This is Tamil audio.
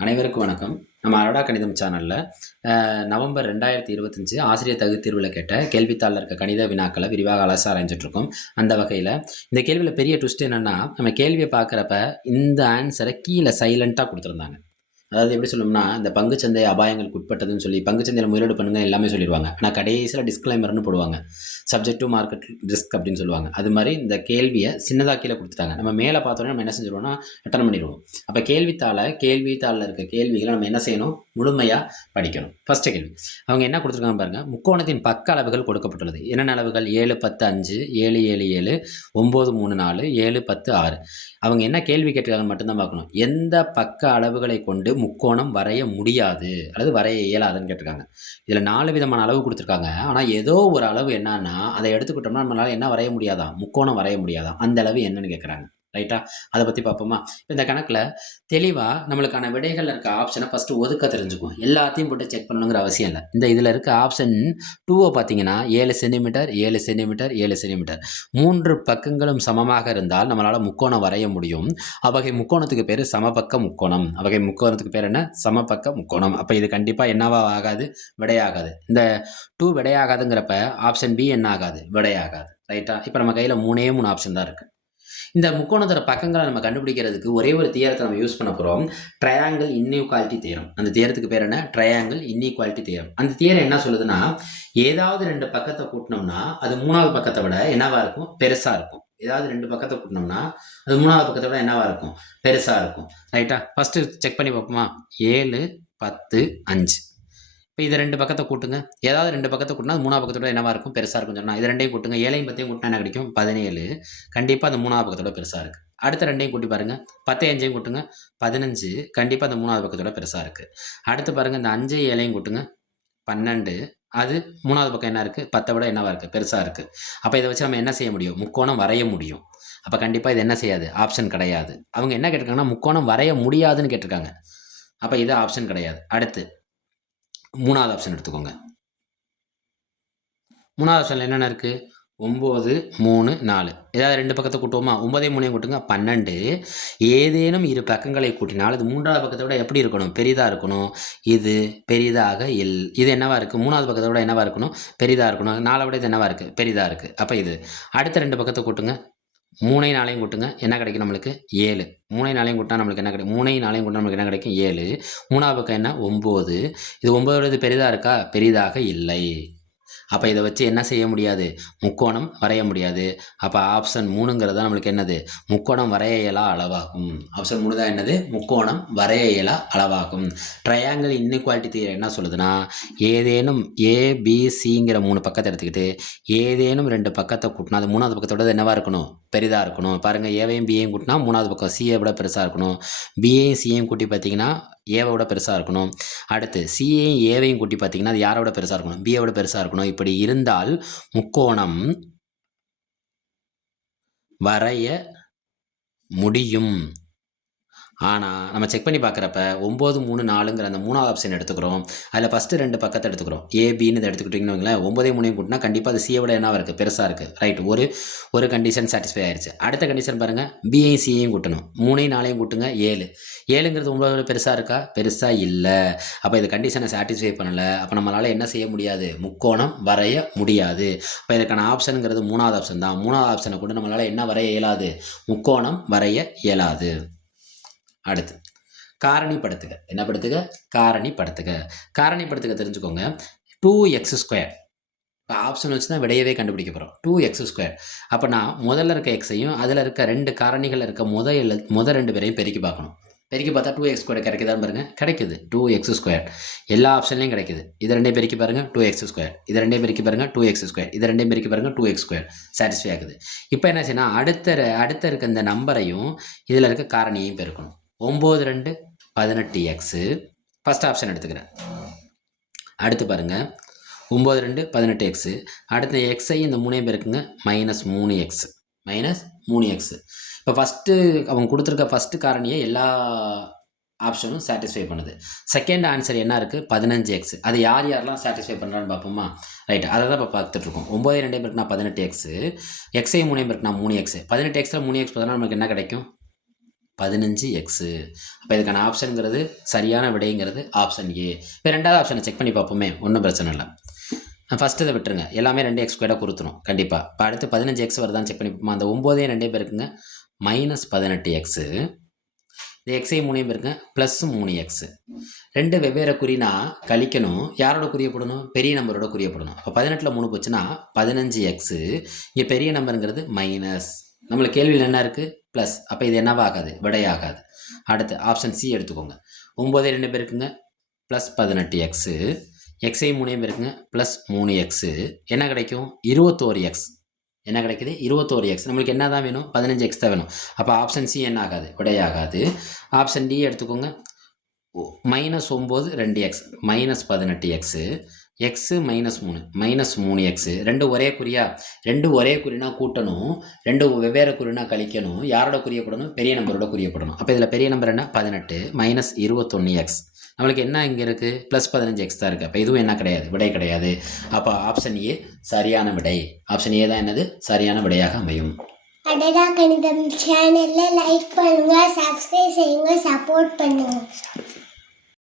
அனைவருக்கும் வணக்கம். நம்ம அடடா கணிதம் சேனல்ல நவம்பர் 2025 ஆசிரியர் தகுதித் தேர்வுல கேட்ட கேள்வித்தாள்ல இருக்க கணித வினாக்கள விரிவாக அலச ஆராய்ஞ்சுட்டுருக்கோம். அந்த வகையில இந்த கேள்வியில பெரிய ட்விஸ்ட் என்னன்னா, நம்ம கேள்விய பார்க்கிறப்ப இந்த ஆன்ஸர கீழ சைலன்ட்டா குடுத்திருந்தாங்க. அதாவது எப்படி சொல்லணும்னா, இந்த பங்குச்சந்தை அபாயங்களுக்கு உட்பட்டதுன்னு சொல்லி, பங்குச்சந்தையில முதலீடு பண்ணுங்க எல்லாமே சொல்லிருவாங்க. ஆனா கடைசியில டிஸ்க்ளைமர்ன்னு போடுவாங்க. சப்ஜெக்ட் டூ மார்க்கெட் ரிஸ்க் அப்படின்னு சொல்லுவாங்க. அது மாரி இந்த கேள்விய சின்னதா கீழ குடுத்துட்டாங்க. நம்ம மேல பார்த்தோனே நம்ம என்ன செஞ்சுருவோம்னா, அட்டெண்ட் பண்ணிருவோம். அப்ப கேள்வித்தாள்ல இருக்க கேள்விகள நம்ம என்ன செய்யணும்? முழுமையா படிக்கணும். ஃபர்ஸ்ட் கேள்வி. அவங்க என்ன குடுத்துருக்காங்க பாருங்க. முக்கோணத்தின் பக்க அளவுகள் கொடுக்கப்பட்டுள்ளது. என்னென்ன அளவுகள்? 7, 10, 5, 7, 7, 7, 9, 3, 4, 7, 10, 6. அவங்க என்ன கேள்வி கேட்டிருக்காங்கன்னு மட்டும் தான் பார்க்கணும். எந்த பக்க அளவுகளை கொண்டு முக்கோணம் வரைய முடியாது அல்லது வரைய இயலாதுன்னு கேட்டிருக்காங்க. இதுல 4 விதமான அளவு குடுத்துருக்காங்க. ஆனா ஏதோ ஒரு அளவு என்னன்னா, அத எடுத்துக்கிட்டோம்னா நம்மளால என்ன வரைய முடியாதாம்? முக்கோணம் வரைய முடியாதாம். அந்த அளவு என்னன்னு கேட்கறாங்க. ரைட்டா? அத பத்தி பார்ப்போமா? இந்த கணக்குல தெளிவா நம்மளுக்கான விடைகள்ல இருக்க ஆப்ஷன ஃபர்ஸ்ட்டு ஒதுக்க தெரிஞ்சுக்குவோம். எல்லாத்தையும் போட்டு செக் பண்ணணுங்கிற அவசியம் இல்ல. இதுல இருக்க ஆப்ஷன் 2வ பார்த்தீங்கன்னா 7 சென்டிமீட்டர், 7 சென்டிமீட்டர், 7 சென்டிமீட்டர். 3 பக்கங்களும் சமமாக இருந்தால் நம்மளால முக்கோணம் வரைய முடியும். அவ்வகை முக்கோணத்துக்கு பேரு சமபக்க முக்கோணம். அவ்வகை முக்கோணத்துக்கு பேர் என்ன? சமபக்க முக்கோணம். அப்ப இது கண்டிப்பா என்னவா ஆகாது? விடையாகாது. இந்த 2 விடையாகாதுங்கிறப்ப ஆப்ஷன் பி என்ன ஆகாது? விடையாகாது. ரைட்டா? இப்ப நம்ம கையில 3 ஆப்ஷன் தான் இருக்கு. இந்த முக்கோணத்தோட பக்கங்கள நம்ம கண்டுபிடிக்கிறதுக்கு ஒரே ஒரு தியரத்த நம்ம யூஸ் பண்ண போறோம். Triangle inequality theorem. அந்த தியரத்துக்கு பேர் என்ன? Triangle inequality theorem. அந்த தியரம் என்ன சொல்லுதுன்னா, ஏதாவது 2 பக்கத்த கூட்டுனோம்னா, அது 3வது பக்கத்த விட என்னவா இருக்கும்? பெருசா இருக்கும். ஏதாவது 2 பக்கத்த கூட்டுனோம்னா, அது 3வது பக்கத்த விட என்னவா இருக்கும்? பெருசா இருக்கும். ரைட்டா? ஃபர்ஸ்ட் செக் பண்ணி பார்ப்போமா? 7, 10, 5. இப்ப இது 2 பக்கத்த கூட்டுங்க. ஏதாவது 2 பக்கத்த கூட்டுனா, அது 3வது பக்கத்த விட என்னவா இருக்கும்? பெருசா இருக்கும்னு சொன்னா. இது 2யும் கூட்டுங்க. 7யும் 10யும் கூட்டுனா என்ன கிடைக்கும்? 17. கண்டிப்பா அந்த 3வது பக்கத்த விட பெருசா இருக்கு. அடுத்த 2யும் கூட்டி பாருங்க. 10 5யும் கூட்டுங்க. 15. கண்டிப்பா அந்த 3வது பக்கத்த விட பெருசா இருக்கு. அடுத்து பாருங்க இந்த 5 7யும் கூட்டுங்க. 12. அது 3வது பக்கம் என்ன இருக்கு? 10 விட என்னவா இருக்கு? பெருசா இருக்கு. அப்ப இத வச்சு நம்ம என்ன செய்ய முடியும்? முக்கோணம் வரைய முடியும். அப்ப கண்டிப்பா இது என்ன செய்யாது? ஆப்ஷன் கிடையாது. அவங்க என்ன கேட்டிருக்காங்கன்னா, முக்கோணம் வரைய முடியாதுன்னு கேட்டிருக்காங்க. அப்ப இது ஆப்ஷன் கிடையாது. அடுத்து 3வது ஆப்ஷன் எடுத்துக்கோங்க. 3வது ஆப்ஷன்ல என்னென்ன இருக்கு? 9, 3, 4. ஏதாவது 2 பக்கத்த கூட்டுவோமா? 9யும் 3யும் கூட்டுங்க. 12. ஏதேனும் இரு பக்கங்களை கூட்டினால் அது 3வது பக்கத்த விட எப்படி இருக்கணும்? பெரிதா இருக்கணும். இது பெரிதாக இது என்னவா இருக்கு? 3வது பக்கத்த விட என்னவா இருக்கணும்? பெரிதா இருக்கணும். 4 விட இது என்னவா இருக்கு? பெரிதா இருக்கு. அப்ப இது. அடுத்த 2 பக்கத்த கூட்டுங்க. 3யும் 4யும் கூட்டுங்க. என்ன கிடைக்கும் நம்மளுக்கு? 7. 3யும் 4யும் கூட்டினா நம்மளுக்கு என்ன கிடைக்கும்? 3யும் 4யும் கூட்டினா நம்மளுக்கு என்ன கிடைக்கும்? 7. 3வது பக்கம் என்ன? 9. இது 9 விட இது பெரிதா இருக்கா? பெரிதாக இல்லை. அப்ப இத வச்சு என்ன செய்ய முடியாது? முக்கோணம் வரைய முடியாது. அப்ப ஆப்ஷன் 3ங்கிறது தான் நம்மளுக்கு என்னது? முக்கோணம் வரைய இயலா அளவாகும். ஆப்ஷன் 3 தான் என்னது? முக்கோணம் வரைய இயலா அளவாகும். ட்ரையாங்கிள் இன்இக்வாலிட்டி தியரம் என்ன சொல்லுதுன்னா, ஏதேனும் ஏ, பி, சிங்கிற 3 பக்கத்த எடுத்துக்கிட்டு, ஏதேனும் 2 பக்கத்த கூட்டினா, அது 3வது பக்கத்தோட என்னவா இருக்கணும்? பெரிதா இருக்கணும். பாருங்க ஏவையும் பியையும் கூட்டினா 3வது பக்கம் சியை விட பெருசா இருக்கணும். பியையும் சியையும் கூட்டி பார்த்தீங்கன்னா, ஏவை விட பெருசா இருக்கணும். அடுத்து சியையும் ஏவையும் கூட்டி பார்த்தீங்கன்னா, அது யாரை விட பெருசா இருக்கணும்? பியை விட பெருசா இருக்கணும். இப்படி இருந்தால் முக்கோணம் வரைய முடியும். ஆனா, நம்ம செக் பண்ணி பார்க்குறப்ப 9, 3, 4ங்கிற அந்த 3வது ஆப்ஷன் எடுத்துக்கிறோம். அதில ஃபர்ஸ்ட்டு 2 பக்கத்த எடுத்துக்கிறோம். ஏ, பின்னு இத எடுத்துக்கிட்டீங்கன்னு வைங்களேன், 9யும் 3யும் கூட்டினா கண்டிப்பா அது சியை விட என்னவா இருக்கு? பெருசா இருக்கு. ரைட். ஒரு கண்டிஷன் சாட்டிஸ்ஃபை ஆயிருச்சு. அடுத்த கண்டிஷன் பாருங்க. பியையும் சியையும் கூட்டணும். 3யும் 4யும் கூட்டுங்க 7. 7ங்கிறது 9 விட பெருசா இருக்கா? பெருசா இல்ல. அப்ப இது கண்டிஷன சாட்டிஸ்ஃபை பண்ணல. அப்ப நம்மளால என்ன செய்ய முடியாது? முக்கோணம் வரைய முடியாது. அப்ப இதுக்கான ஆப்ஷன்ங்கிறது 3வது ஆப்ஷன் தான். 3வது ஆப்ஷன கொண்டு நம்மளால என்ன வரைய இயலாது? முக்கோணம் வரைய இயலாது. அடுத்து காரணிப்படுத்துக. என்ன படுத்துக? காரணிப்படுத்துக. காரணிப்படுத்துக தெரிஞ்சுக்கோங்க. 2x². இப்போ ஆப்ஷன் வச்சு தான் விடையவே கண்டுபிடிக்க போகிறோம். 2x². அப்போ நான் முதல்ல இருக்க எக்ஸையும் அதில் இருக்க 2 காரணிகள் இருக்க முத 2 பேரையும் பெருக்கி பார்க்கணும். பெருக்கி பார்த்தா 2x² கிடைக்குதான்னு பாருங்க. கிடைக்குது. 2x². எல்லா ஆப்ஷன்லையும் கிடைக்குது. இதை 2 பெருக்கி பாருங்க 2x². இதை 2 பெருக்கி பாருங்க 2x². இதை 2 பெருக்கி பாருங்க 2x². சாட்டிஸ்ஃபை ஆகுது. இப்போ என்ன செய்யணும்? அடுத்த இருக்க இந்த நம்பரையும் இதில் இருக்க காரணியையும் பெருக்கணும். 9 2 18x. ஃபர்ஸ்ட் ஆப்ஷன் எடுத்துக்கிறேன். அடுத்து பாருங்க 9 2 18x. அடுத்த எக்ஸையும் இந்த 3ஐயும் பெருக்குங்க. -3x. -3x. இப்போ ஃபஸ்ட்டு அவங்க கொடுத்துருக்க ஃபஸ்ட்டு காரணியை எல்லா ஆப்ஷனும் சாட்டிஸ்ஃபை பண்ணுது. செகண்ட் ஆன்சர் என்ன இருக்குது? 15x. அது யாரெல்லாம் சாட்டிஸ்ஃபை பண்ணுறான்னு பார்ப்போமா? ரைட். அதை தான் இப்போ பார்த்துட்ருக்கோம். 9 2 பெருக்குனா 18x. எக்ஸையும் 3ஐயும் பெருக்குனா 3x. 18xல 3x பார்த்தோன்னா நமக்கு என்ன கிடைக்கும்? 15x. அப்போ இதுக்கான ஆப்ஷனுங்கிறது சரியான விடைங்கிறது ஆப்ஷன் ஏ. இப்போ ரெண்டாவது ஆப்ஷனை செக் பண்ணி பார்ப்போமே, ஒன்றும் பிரச்சனை இல்லை. ஃபஸ்ட்டு இதை விட்டுருங்க, எல்லாமே 2x² கொடுத்துரும் கண்டிப்பாக. இப்போ அடுத்து 15x வருதான்னு செக் பண்ணி பார்ப்போமா. அந்த 9 2 பேருக்குங்க -18x. இந்த எக்ஸையும் 3 பேருக்குங்க +3x. ரெண்டு வெவ்வேறு குறினா கழிக்கணும், யாரோட குறியப்படணும், பெரிய நம்பரோட குறியப்படணும். அப்போ 18ல் 3 போச்சுன்னா 15x. இங்கே பெரிய நம்பருங்கிறது மைனஸ், நம்மளுக்கு கேள்வியில் என்ன இருக்குது, ப்ளஸ். அப்போ இது என்னவாகாது, விடையாகாது. அடுத்து ஆப்ஷன் சி எடுத்துக்கோங்க. 9 2 பேருக்குங்க +18x, எக்ஸையும் 3 பேருக்குங்க +3x. என்ன கிடைக்கும், 21x. என்ன கிடைக்குது, 21x. நம்மளுக்கு என்ன தான் வேணும், 15x தான் வேணும். அப்போ ஆப்ஷன் சி என்ன ஆகாது, விடையாகாது. ஆப்ஷன் டி எடுத்துக்கோங்க. -9 2x -18x, எக்ஸு -3 -3x. ரெண்டு ஒரே குறியா, ரெண்டு ஒரே குறினா கூட்டணும், ரெண்டு வெவ்வேறு குறினா கழிக்கணும், யாரோட குறியப்படணும், பெரிய நம்பரோட குறியப்படணும். அப்போ இதில் பெரிய நம்பர் என்ன, 18 -21x. நம்மளுக்கு என்ன இங்கே இருக்குது, +15x தான் இருக்குது. அப்போ இதுவும் என்ன கிடையாது, விடை கிடையாது. அப்போ ஆப்ஷன் ஏ சரியான விடை. ஆப்ஷன் ஏ தான் என்னது, சரியான விடையாக அமையும். அடடா கணிதம் சேனல்ல லைக் பண்ணுங்க, சப்ஸ்கிரைப் செய்யுங்க, சப்போர்ட் பண்ணுங்க.